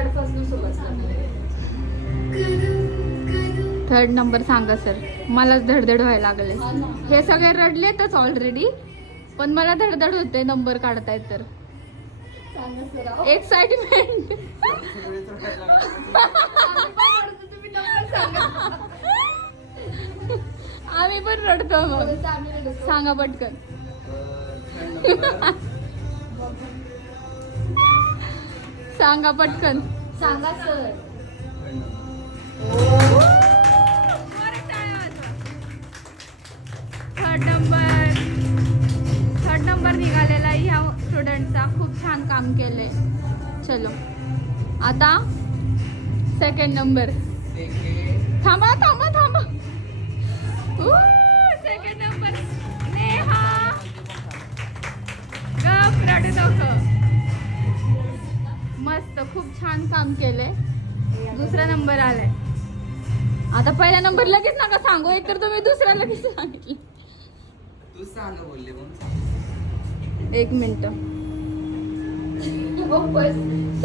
थर्डपासून सुरुवात करणार आहे. थर्ड नंबर सांगा सर. मला धडधड व्हायला लागले. हा ना. हे सगळे रडलेतच ऑलरेडी, पण मला धडधड होते नंबर काढतायत तर. सांगा सर अहो. एक्साइटमेंट. तुम्ही नंबर सांगा. आम्ही पण रडतो मग. थोडंसं आम्ही रडतो. सांगा पटकन. सांगा पटकन. सांगा सर. थर्ड नंबर निघालेला ह्या स्टुडंटचा. खूप छान काम केलंय. चलो आता सेकंड नंबर. थांबा थांबा थांबा. Second number Neha. गप रडू नको. मस्त, खूप छान काम केलंय. दुसरा नंबर आलाय. आता पहिला नंबर लगेच नका सांगू, एक तर तुम्ही दुसरा लगेच सांगितलं. तू सांग बोलले मग. एक मिनिट. हो, बस.